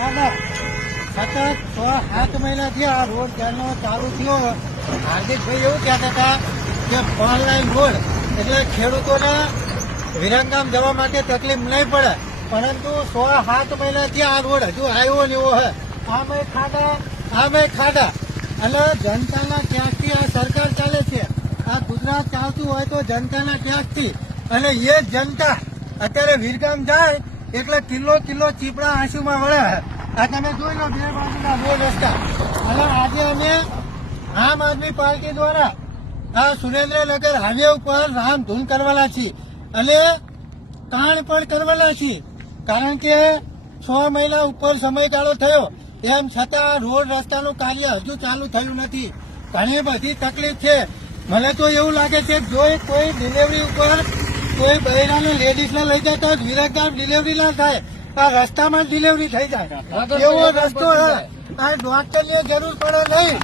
સતત 6-7 મહિનાથી આ રોડ જ્યારનો ચાલુ થયો, હાર્દિકભાઈ એવું કહેતા હતા કે 4 લાઈન રોડ એટલે ખેડૂતોને વિરંગામ જવા માટે તકલીફ નહીં પડે, પરંતુ 6-7 મહિનાથી આ રોડ હજુ આવ્યો ને એવો હે. આમે ખાડા એટલે જનતાના ટ્યાગથી આ સરકાર ચાલે છે. આ ગુજરાત ચાલતું હોય તો જનતાના ટ્યાગથી, અને એ જ જનતા અત્યારે વિરગામ જાય એટલે કિલ્લો ચીપડા આંસુમાં વળે. આ તમે જોઈ લો બે બાજુના રોડ રસ્તા. અને આજે અમે આમ આદમી પાર્ટી દ્વારા આ સુરેન્દ્રનગર હાઈવે ઉપર રામધૂન કરવાના છીએ અને તાણ પણ કરવાના છીએ, કારણ કે 6 મહિના ઉપર સમયગાળો થયો એમ છતાં રોડ રસ્તાનું કાર્ય હજુ ચાલુ થયું નથી. ઘણી બધી તકલીફ છે. મને તો એવું લાગે છે જો કોઈ ડિલિવરી ઉપર કોઈ બહેરાને લેડીઝને લઈ જાય તો વિરગામ ડિલિવરી ના થાય, આ રસ્તામાં જ ડિલિવરી થઈ જાય એવો રસ્તો હે. આ ડોક્ટરની જરૂર પડે નહીં.